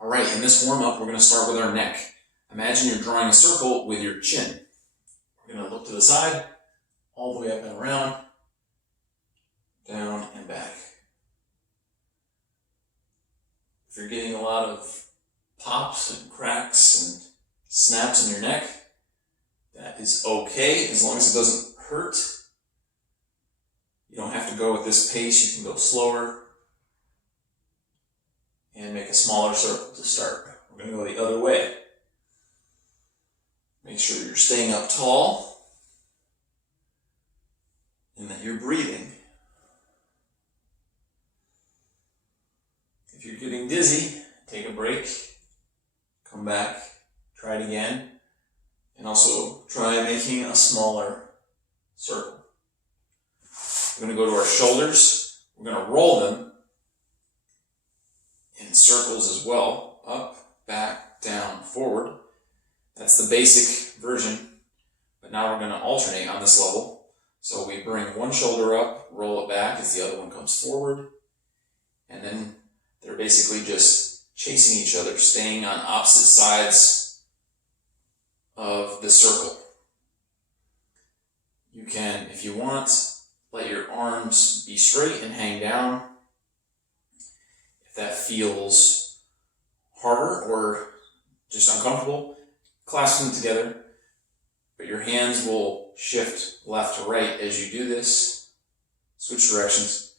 All right, in this warm-up, we're going to start with our neck. Imagine you're drawing a circle with your chin. We're going to look to the side, all the way up and around, down and back. If you're getting a lot of pops and cracks and snaps in your neck, that is okay as long as it doesn't hurt. You don't have to go at this pace, you can go slower and make a smaller circle to start. We're going to go the other way. Make sure you're staying up tall and that you're breathing. If you're getting dizzy, take a break, come back, try it again, and also try making a smaller circle. We're going to go to our shoulders. We're going to roll them in circles as well. Up, back, down, forward. That's the basic version, but now we're going to alternate on this level. So we bring one shoulder up, roll it back as the other one comes forward, and then they're basically just chasing each other, staying on opposite sides of the circle. You can, if you want, let your arms be straight and hang down. If that feels harder or just uncomfortable, clasp them together, but your hands will shift left to right as you do this. Switch directions.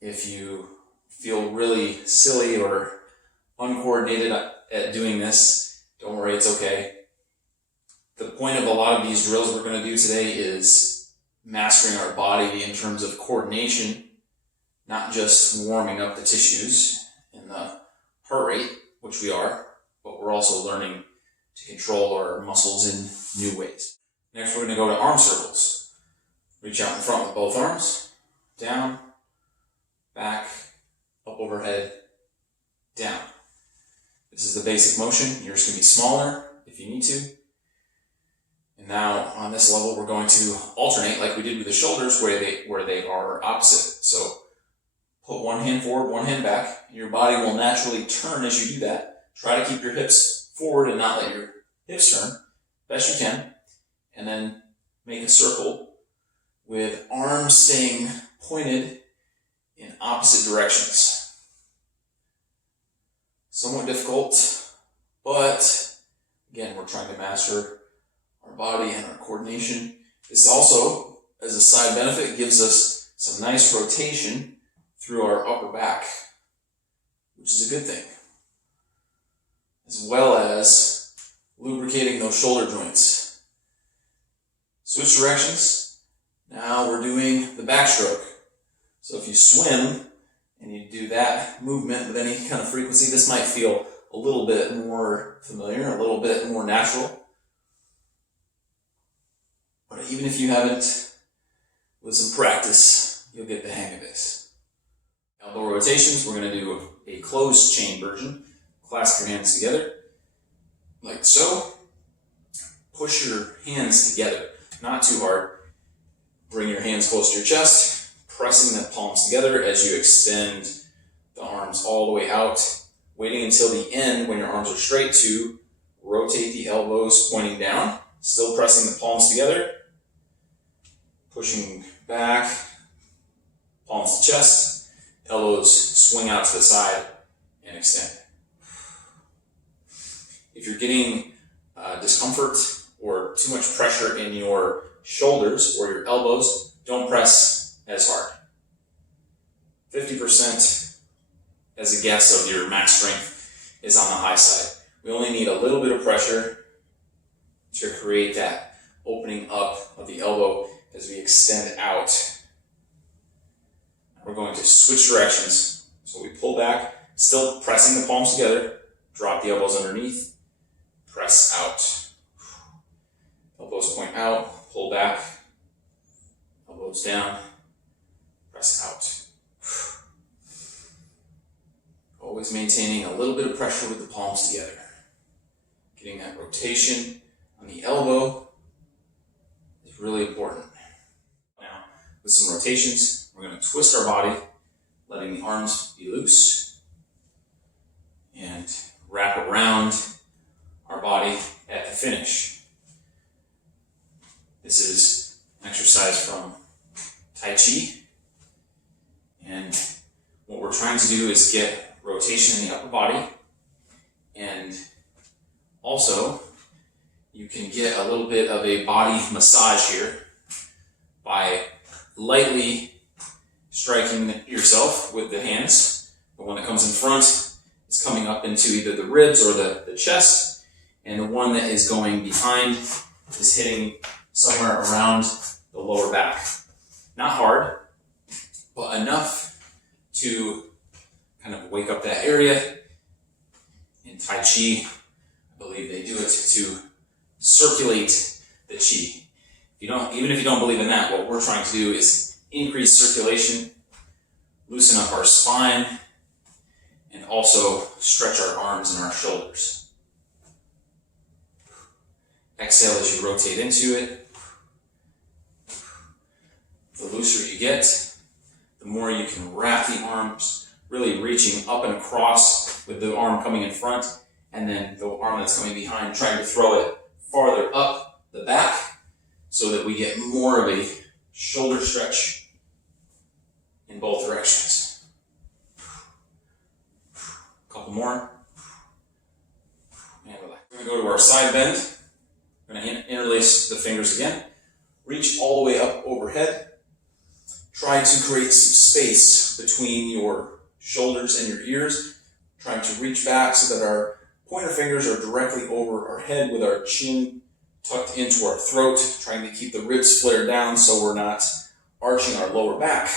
If you feel really silly or uncoordinated at doing this, don't worry, it's okay. The point of a lot of these drills we're going to do today is mastering our body in terms of coordination, not just warming up the tissues and the heart rate, which we are, but we're also learning to control our muscles in new ways. Next, we're going to go to arm circles. Reach out in front with both arms, down, back, up overhead, down. This is the basic motion. Yours can be smaller if you need to. And now on this level, we're going to alternate like we did with the shoulders where they are opposite. So put one hand forward, one hand back. Your body will naturally turn as you do that. Try to keep your hips forward and not let your hips turn best you can. And then make a circle with arms staying pointed in opposite directions. Somewhat difficult, but again, we're trying to master our body and our coordination. This also, as a side benefit, gives us some nice rotation through our upper back, which is a good thing, as well as lubricating those shoulder joints. Switch directions. Now we're doing the backstroke. So if you swim and you do that movement with any kind of frequency, this might feel a little bit more familiar, a little bit more natural. But even if you haven't, with some practice, you'll get the hang of this. Elbow rotations, we're going to do a closed chain version. Clasp your hands together, like so. Push your hands together, not too hard. Bring your hands close to your chest, pressing the palms together as you extend the arms all the way out, waiting until the end when your arms are straight to rotate the elbows pointing down, still pressing the palms together, pushing back, palms to chest, elbows swing out to the side and extend. If you're getting discomfort or too much pressure in your shoulders or your elbows, don't press as hard. 50% as a guess of your max strength is on the high side. We only need a little bit of pressure to create that opening up of the elbow as we extend out. We're going to switch directions. So we pull back, still pressing the palms together, drop the elbows underneath, press out. Elbows point out, pull back, elbows down, press out. Always maintaining a little bit of pressure with the palms together. Getting that rotation on the elbow is really important. Now, with some rotations, we're going to twist our body, letting the arms be loose. and wrap around our body at the finish. This is an exercise from Tai Chi, and what we're trying to do is get rotation in the upper body, and also you can get a little bit of a body massage here by lightly striking yourself with the hands. The one that comes in front is coming up into either the ribs or the chest, and the one that is going behind is hitting somewhere around the lower back. Not hard, but enough to kind of wake up that area. In Tai Chi, I believe they do it to circulate the chi. Even if you don't believe in that, what we're trying to do is increase circulation, loosen up our spine, and also stretch our arms and our shoulders. Exhale as you rotate into it. The looser you get, the more you can wrap the arms, really reaching up and across with the arm coming in front, and then the arm that's coming behind, trying to throw it farther up the back so that we get more of a shoulder stretch in both directions. A couple more. And relax. We're going to go to our side bend. We're going to interlace the fingers again. Reach all the way up overhead. Try to create some space between your shoulders and your ears. Trying to reach back so that our pointer fingers are directly over our head with our chin tucked into our throat. Trying to keep the ribs flared down so we're not arching our lower back.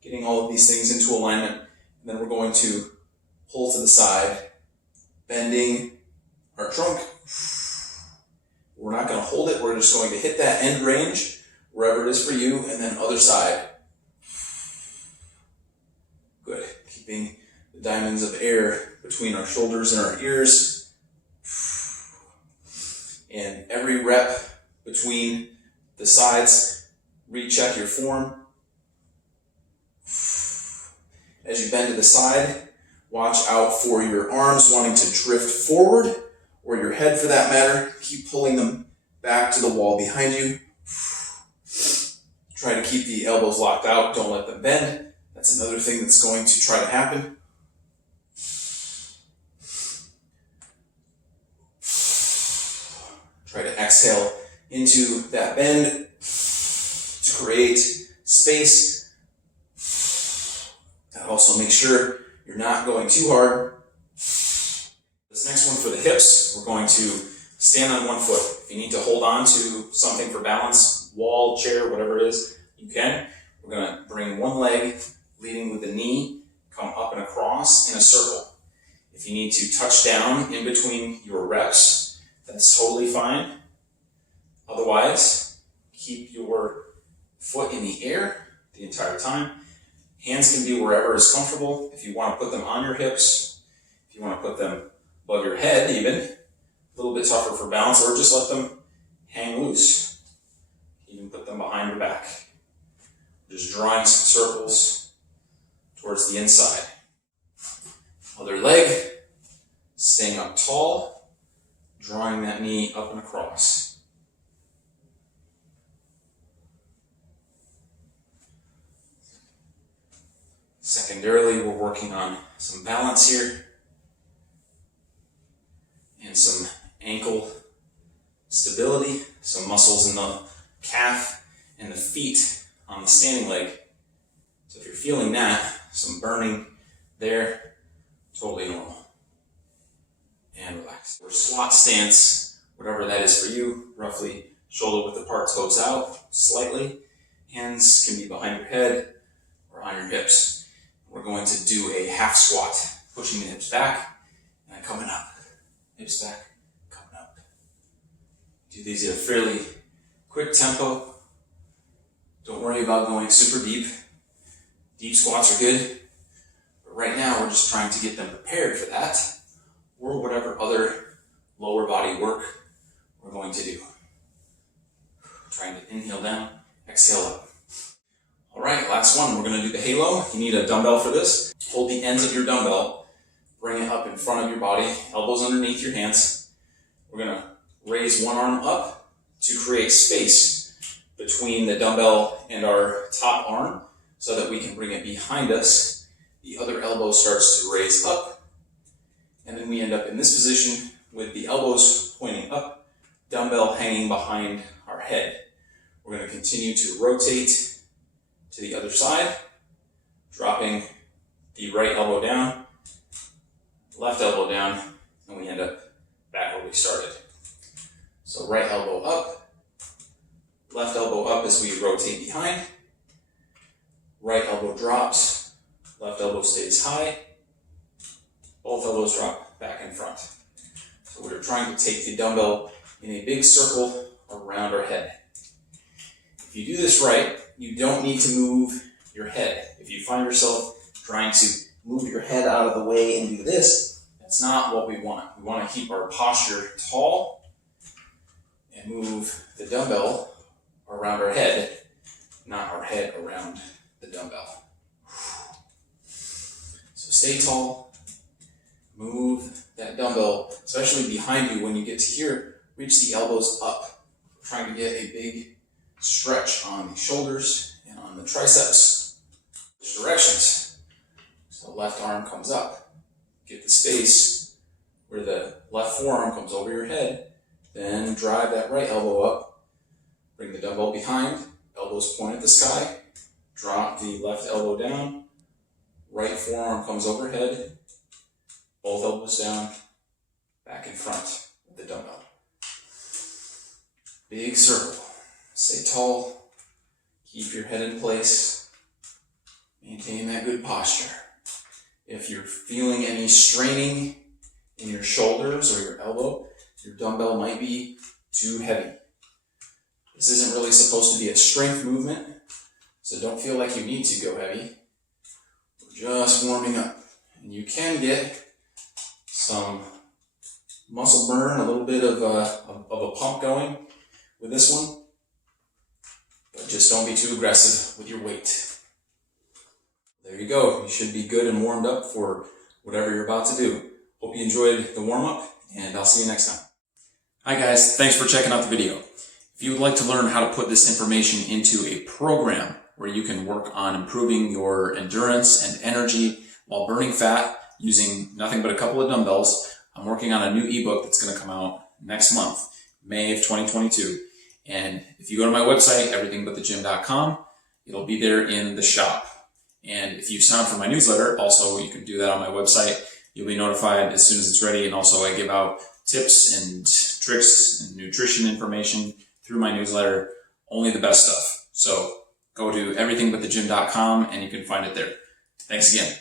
Getting all of these things into alignment. And then we're going to pull to the side, bending our trunk. We're not going to hold it. We're just going to hit that end range, wherever it is for you, and then other side. Good. Keeping the diamonds of air between our shoulders and our ears. And every rep between the sides, recheck your form. As you bend to the side, watch out for your arms wanting to drift forward, or your head for that matter. Keep pulling them back to the wall behind you. Try to keep the elbows locked out. Don't let them bend. That's another thing that's going to try to happen. Try to exhale into that bend to create space. Also make sure you're not going too hard. This next one for the hips, we're going to stand on one foot. If you need to hold on to something for balance, wall, chair, whatever it is, you can. We're going to bring one leg leading with the knee, come up and across in a circle. If you need to touch down in between your reps, that's totally fine. Otherwise, keep your foot in the air the entire time. Hands can be wherever is comfortable. If you want to put them on your hips, if you want to put them above your head even, a little bit tougher for balance, or just let them hang loose. Even put them behind your back. Just drawing some circles towards the inside. Other leg, staying up tall, drawing that knee up and across. Secondarily, we're working on some balance here and some ankle stability, some muscles in the calf and the feet on the standing leg. So if you're feeling that, some burning there, totally normal. And relax. Or squat stance, whatever that is for you, roughly shoulder width apart, toes out slightly. Hands can be behind your head or on your hips. We're going to do a half squat, pushing the hips back and coming up. Hips back, coming up. Do these at a fairly quick tempo. Don't worry about going super deep. Deep squats are good. But right now, we're just trying to get them prepared for that, or whatever other lower body work we're going to do. Trying to inhale down, exhale up. All right, last one. We're going to do the halo. You need a dumbbell for this. Hold the ends of your dumbbell bring it up in front of your body, elbows underneath your hands. We're going to raise one arm up to create space between the dumbbell and our top arm so that we can bring it behind us. The other elbow starts to raise up, and then we end up in this position with the elbows pointing up, dumbbell hanging behind our head. We're going to continue to rotate to the other side, dropping the right elbow down, left elbow down, and we end up back where we started. So right elbow up, left elbow up as we rotate behind, right elbow drops, left elbow stays high, both elbows drop back in front. So we're trying to take the dumbbell in a big circle around our head. If you do this right, you don't need to move your head. If you find yourself trying to move your head out of the way and do this, that's not what we want. We want to keep our posture tall and move the dumbbell around our head, not our head around the dumbbell. So stay tall, move that dumbbell, especially behind you. When you get to here, reach the elbows up. We're trying to get a big stretch on the shoulders and on the triceps. Which directions? So left arm comes up. Get the space where the left forearm comes over your head. Then drive that right elbow up. Bring the dumbbell behind. Elbows point at the sky. Drop the left elbow down. Right forearm comes overhead. Both elbows down. Back in front with the dumbbell. Big circle. Stay tall. Keep your head in place. Maintain that good posture. If you're feeling any straining in your shoulders or your elbow, your dumbbell might be too heavy. This isn't really supposed to be a strength movement, so don't feel like you need to go heavy. We're just warming up. And you can get some muscle burn, a little bit of a pump going with this one, but just don't be too aggressive with your weight. There you go. You should be good and warmed up for whatever you're about to do. Hope you enjoyed the warm-up, and I'll see you next time. Hi guys, thanks for checking out the video. If you would like to learn how to put this information into a program where you can work on improving your endurance and energy while burning fat using nothing but a couple of dumbbells, I'm working on a new ebook that's going to come out next month, May of 2022. And if you go to my website, everythingbutthegym.com, it'll be there in the shop. And if you sign up for my newsletter, also you can do that on my website. You'll be notified as soon as it's ready. And also I give out tips and tricks and nutrition information through my newsletter, only the best stuff. So go to everythingbutthegym.com and you can find it there. Thanks again.